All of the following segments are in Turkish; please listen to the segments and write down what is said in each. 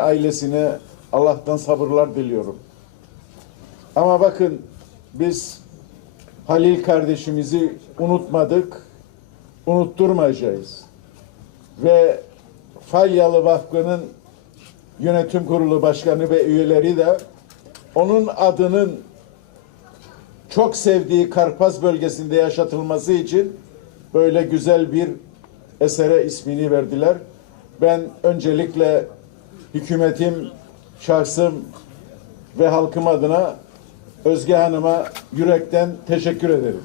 ailesine Allah'tan sabırlar diliyorum. Ama bakın biz Halil kardeşimizi unutmadık, unutturmayacağız. Ve Falyalı Vakfı'nın yönetim kurulu başkanı ve üyeleri de onun adının çok sevdiği Karpaz bölgesinde yaşatılması için böyle güzel bir esere ismini verdiler. Ben öncelikle hükümetim, şahsım ve halkım adına Özge Hanım'a yürekten teşekkür ederim.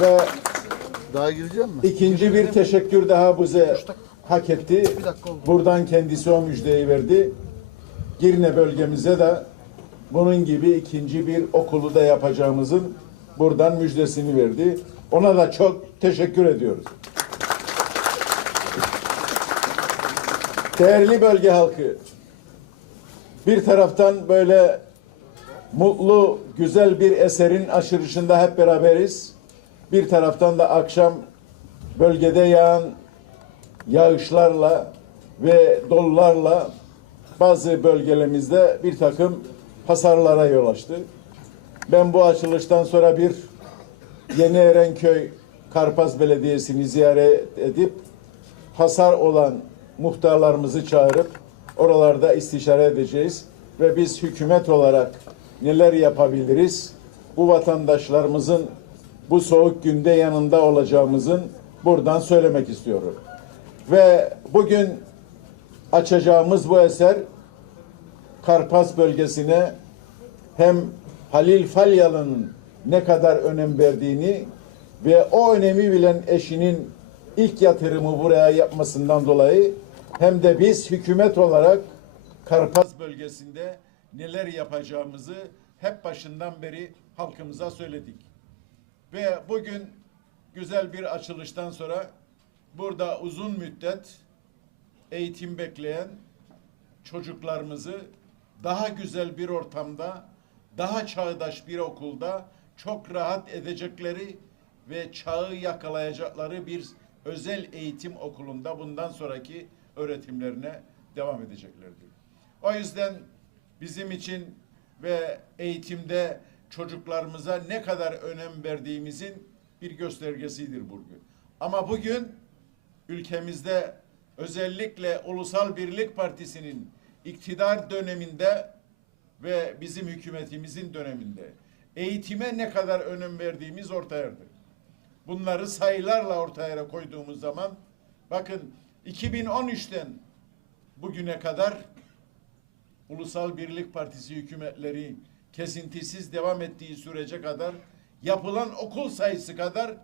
Ve Daha gireceğim mi? ikinci bir teşekkür daha bize hak etti. Buradan kendisi o müjdeyi verdi. Girne bölgemize de bunun gibi ikinci bir okulu da yapacağımızın buradan müjdesini verdi. Ona da çok teşekkür ediyoruz. Değerli bölge halkı, bir taraftan böyle mutlu, güzel bir eserin aşırışında hep beraberiz. Bir taraftan da akşam bölgede yağan yağışlarla ve dolularla bazı bölgelerimizde bir takım hasarlara yol açtı. Ben bu açılıştan sonra bir Yeni Erenköy Karpaz Belediyesi'ni ziyaret edip hasar olan muhtarlarımızı çağırıp oralarda istişare edeceğiz ve biz hükümet olarak neler yapabiliriz? Bu vatandaşlarımızın bu soğuk günde yanında olacağımızın buradan söylemek istiyorum. Ve bugün açacağımız bu eser Karpaz bölgesine hem Halil Falyalı'nın ne kadar önem verdiğini ve o önemi bilen eşinin ilk yatırımı buraya yapmasından dolayı hem de biz hükümet olarak Karpaz bölgesinde neler yapacağımızı hep başından beri halkımıza söyledik. Ve bugün güzel bir açılıştan sonra burada uzun müddet eğitim bekleyen çocuklarımızı daha güzel bir ortamda, daha çağdaş bir okulda çok rahat edecekleri ve çağı yakalayacakları bir özel eğitim okulunda bundan sonraki öğretimlerine devam edeceklerdir. O yüzden bizim için ve eğitimde çocuklarımıza ne kadar önem verdiğimizin bir göstergesidir bugün. Ama bugün ülkemizde özellikle Ulusal Birlik Partisi'nin iktidar döneminde ve bizim hükümetimizin döneminde eğitime ne kadar önem verdiğimiz ortayadır. Bunları sayılarla ortaya koyduğumuz zaman bakın 2013'ten bugüne kadar Ulusal Birlik Partisi hükümetleri kesintisiz devam ettiği sürece kadar yapılan okul sayısı kadar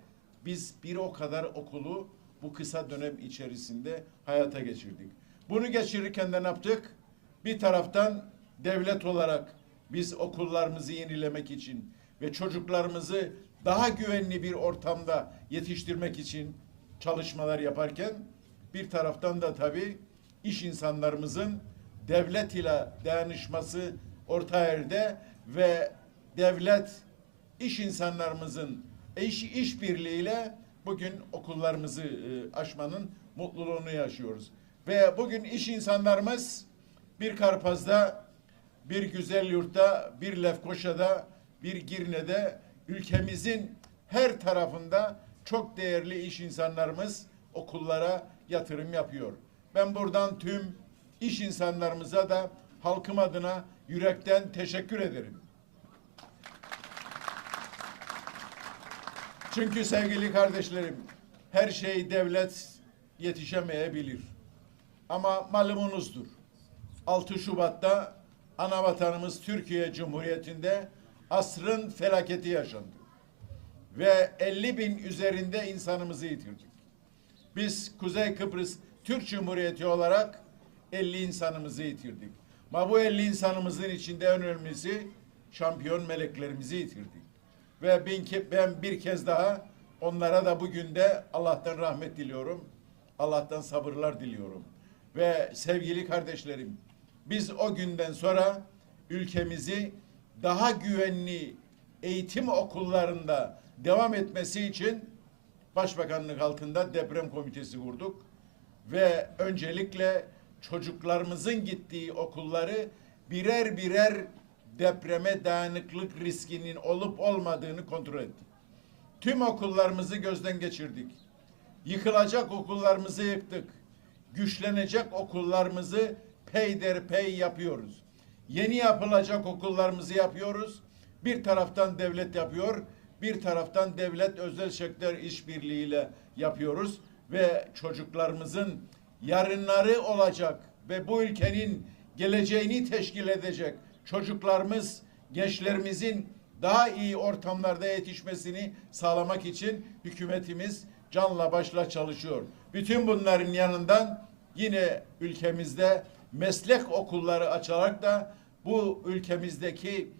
biz bir o kadar okulu bu kısa dönem içerisinde hayata geçirdik. Bunu geçirirken de ne yaptık? Bir taraftan devlet olarak biz okullarımızı yenilemek için ve çocuklarımızı daha güvenli bir ortamda yetiştirmek için çalışmalar yaparken bir taraftan da tabii iş insanlarımızın devlet ile dayanışması orta yerde ve devlet iş insanlarımızın iş işbirliğiyle bugün okullarımızı e, aşmanın mutluluğunu yaşıyoruz. Ve bugün iş insanlarımız bir Karpaz'da, bir güzel yurtta, bir Lefkoşa'da, bir Girne'de ülkemizin her tarafında çok değerli iş insanlarımız okullara yatırım yapıyor. Ben buradan tüm iş insanlarımıza da halkım adına yürekten teşekkür ederim. Çünkü sevgili kardeşlerim, her şey devlet yetişemeyebilir. Ama malumunuzdur. 6 Şubat'ta ana vatanımız Türkiye Cumhuriyeti'nde asrın felaketi yaşandı. Ve 50 bin üzerinde insanımızı yitirdik. Biz Kuzey Kıbrıs Türk Cumhuriyeti olarak 50 insanımızı yitirdik. Ama bu 50 insanımızın içinde en önemlisi şampiyon meleklerimizi yitirdik. Ve ben, bir kez daha onlara da bugün de Allah'tan rahmet diliyorum. Allah'tan sabırlar diliyorum. Ve sevgili kardeşlerim, biz o günden sonra ülkemizi daha güvenli eğitim okullarında devam etmesi için Başbakanlık altında deprem komitesi kurduk ve öncelikle çocuklarımızın gittiği okulları birer birer depreme dayanıklık riskinin olup olmadığını kontrol ettik. Tüm okullarımızı gözden geçirdik. Yıkılacak okullarımızı yıktık. Güçlenecek okullarımızı peyderpey yapıyoruz. Yeni yapılacak okullarımızı yapıyoruz. Bir taraftan devlet yapıyor, bir taraftan devlet özel sektör işbirliğiyle yapıyoruz ve çocuklarımızın yarınları olacak ve bu ülkenin geleceğini teşkil edecek çocuklarımız, gençlerimizin daha iyi ortamlarda yetişmesini sağlamak için hükümetimiz canla başla çalışıyor. Bütün bunların yanından yine ülkemizde meslek okulları açarak da bu ülkemizdeki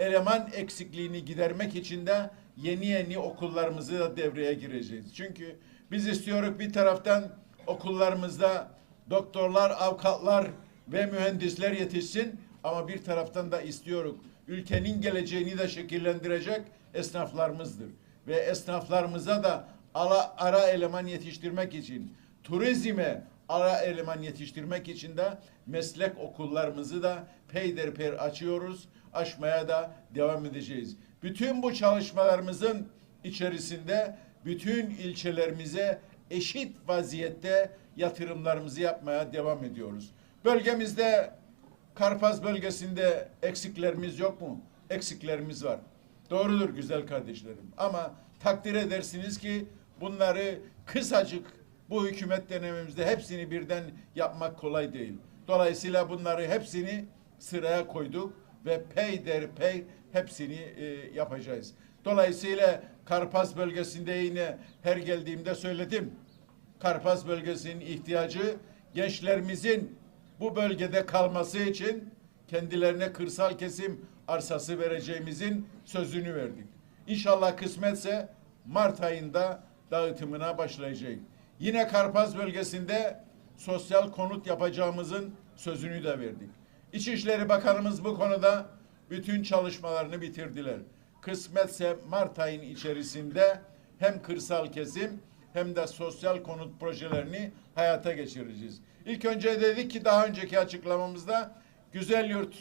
eleman eksikliğini gidermek için de yeni yeni okullarımızı da devreye gireceğiz. Çünkü biz istiyoruz bir taraftan okullarımızda doktorlar, avukatlar ve mühendisler yetişsin ama bir taraftan da istiyoruz ülkenin geleceğini de şekillendirecek esnaflarımızdır. Ve esnaflarımıza da ara, ara eleman yetiştirmek için, turizme ara eleman yetiştirmek için de meslek okullarımızı da peyderpey açıyoruz. Açmaya da devam edeceğiz. Bütün bu çalışmalarımızın içerisinde bütün ilçelerimize eşit vaziyette yatırımlarımızı yapmaya devam ediyoruz. Bölgemizde Karpaz bölgesinde eksiklerimiz yok mu? Eksiklerimiz var. Doğrudur güzel kardeşlerim. Ama takdir edersiniz ki bunları kısacık bu hükümet dönemimizde hepsini birden yapmak kolay değil. Dolayısıyla bunları hepsini sıraya koyduk ve peyderpey hepsini e, yapacağız. Dolayısıyla Karpaz bölgesinde yine her geldiğimde söyledim. Karpaz bölgesinin ihtiyacı gençlerimizin bu bölgede kalması için kendilerine kırsal kesim arsası vereceğimizin sözünü verdik. İnşallah kısmetse Mart ayında dağıtımına başlayacak. Yine Karpaz bölgesinde sosyal konut yapacağımızın sözünü de verdik. İçişleri Bakanımız bu konuda bütün çalışmalarını bitirdiler. Kısmetse Mart ayın içerisinde hem kırsal kesim hem de sosyal konut projelerini hayata geçireceğiz. İlk önce dedik ki daha önceki açıklamamızda Güzelyurt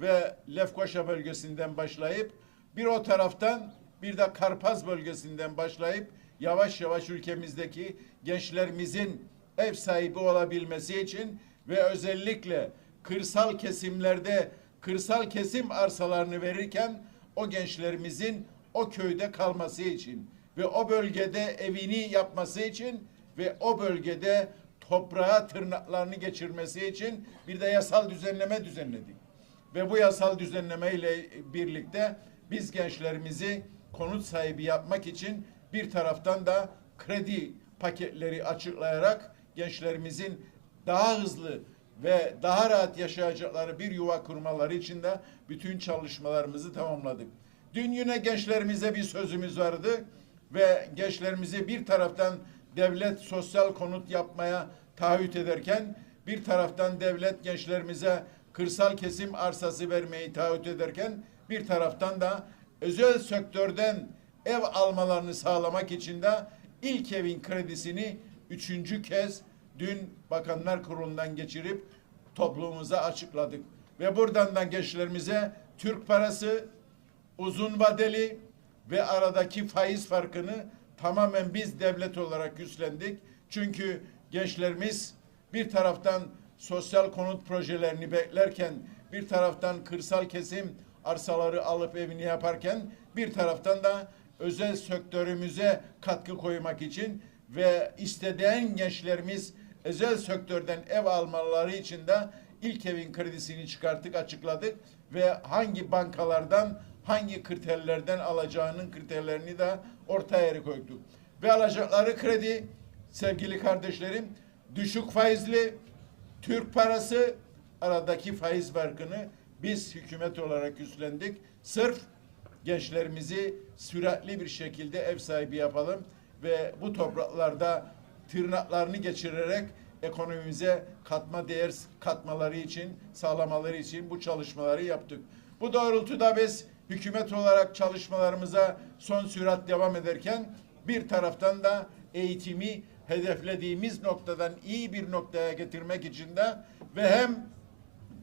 ve Lefkoşa bölgesinden başlayıp bir o taraftan bir de Karpaz bölgesinden başlayıp yavaş yavaş ülkemizdeki gençlerimizin ev sahibi olabilmesi için ve özellikle kırsal kesimlerde kırsal kesim arsalarını verirken o gençlerimizin o köyde kalması için ve o bölgede evini yapması için ve o bölgede toprağa tırnaklarını geçirmesi için bir de yasal düzenleme düzenledik. Ve bu yasal düzenleme ile birlikte biz gençlerimizi konut sahibi yapmak için bir taraftan da kredi paketleri açıklayarak gençlerimizin daha hızlı ve daha rahat yaşayacakları bir yuva kurmaları için de bütün çalışmalarımızı tamamladık. Dün yine gençlerimize bir sözümüz vardı ve gençlerimizi bir taraftan devlet sosyal konut yapmaya taahhüt ederken bir taraftan devlet gençlerimize kırsal kesim arsası vermeyi taahhüt ederken bir taraftan da özel sektörden ev almalarını sağlamak için de ilk evin kredisini üçüncü kez dün Bakanlar Kurulu'ndan geçirip toplumumuza açıkladık. Ve buradan da gençlerimize Türk parası uzun vadeli ve aradaki faiz farkını tamamen biz devlet olarak üstlendik. Çünkü gençlerimiz bir taraftan sosyal konut projelerini beklerken bir taraftan kırsal kesim arsaları alıp evini yaparken bir taraftan da özel sektörümüze katkı koymak için ve istediğin gençlerimiz özel sektörden ev almaları için de ilk evin kredisini çıkarttık, açıkladık ve hangi bankalardan, hangi kriterlerden alacağının kriterlerini de ortaya yere koyduk. Ve alacakları kredi sevgili kardeşlerim düşük faizli Türk parası aradaki faiz farkını biz hükümet olarak üstlendik. Sırf gençlerimizi süratli bir şekilde ev sahibi yapalım ve bu topraklarda tırnaklarını geçirerek ekonomimize katma değer katmaları için, sağlamaları için bu çalışmaları yaptık. Bu doğrultuda biz hükümet olarak çalışmalarımıza son sürat devam ederken bir taraftan da eğitimi hedeflediğimiz noktadan iyi bir noktaya getirmek için de ve hem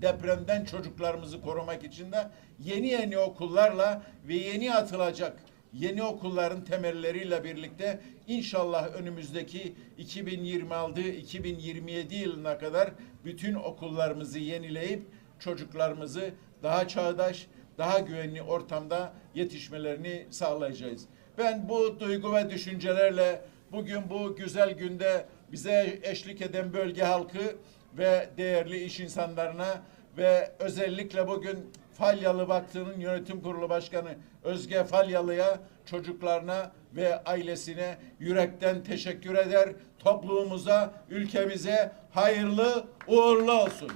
depremden çocuklarımızı korumak için de yeni yeni okullarla ve yeni atılacak yeni okulların temelleriyle birlikte inşallah önümüzdeki 2026-2027 yılına kadar bütün okullarımızı yenileyip çocuklarımızı daha çağdaş, daha güvenli ortamda yetişmelerini sağlayacağız. Ben bu duygu ve düşüncelerle bugün bu güzel günde bize eşlik eden bölge halkı ve değerli iş insanlarına ve özellikle bugün Falyalı Vakfı'nın yönetim kurulu başkanı Özge Falyalı'ya, çocuklarına ve ailesine yürekten teşekkür eder. Toplumumuza, ülkemize hayırlı uğurlu olsun.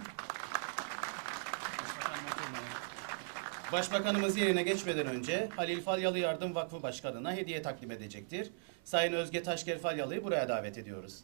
Başbakanımız yerine geçmeden önce Halil Falyalı Yardım Vakfı Başkanı'na hediye takdim edecektir. Sayın Özge Taşker Falyalı'yı buraya davet ediyoruz.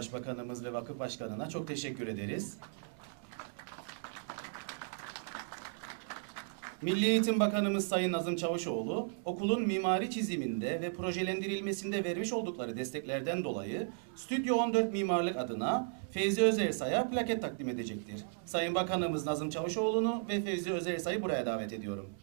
Başbakanımız ve Vakıf Başkanı'na çok teşekkür ederiz. Milli Eğitim Bakanımız Sayın Nazım Çavuşoğlu, okulun mimari çiziminde ve projelendirilmesinde vermiş oldukları desteklerden dolayı Stüdyo 14 Mimarlık adına Feyzi Özersay'a plaket takdim edecektir. Sayın Bakanımız Nazım Çavuşoğlu'nu ve Feyzi Özersay'ı buraya davet ediyorum.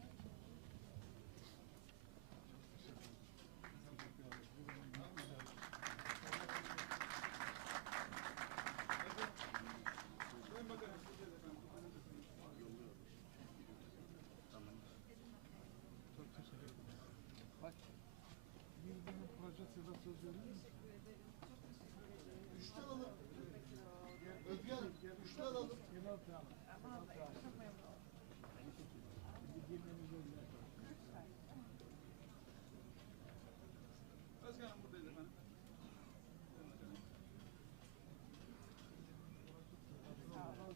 Özge Hanım, üçlü alalım.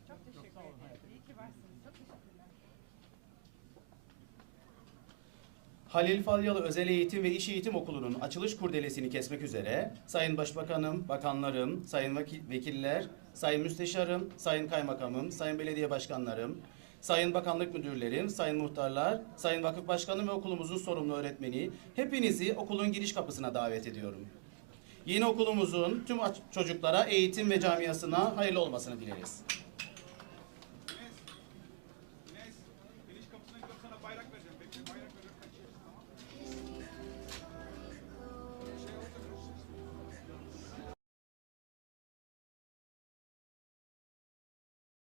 Çok teşekkür ederim. İyi ki varsınız. Çok teşekkürler. Halil Falyalı Özel Eğitim ve İş Eğitim Okulu'nun açılış kurdelesini kesmek üzere Sayın Başbakanım, bakanlarım, sayın vekiller, sayın müsteşarım, sayın kaymakamım, sayın belediye başkanlarım, sayın bakanlık müdürlerim, sayın muhtarlar, sayın vakıf başkanım ve okulumuzun sorumlu öğretmeni hepinizi okulun giriş kapısına davet ediyorum. Yeni okulumuzun tüm çocuklara eğitim ve camiasına hayırlı olmasını dileriz.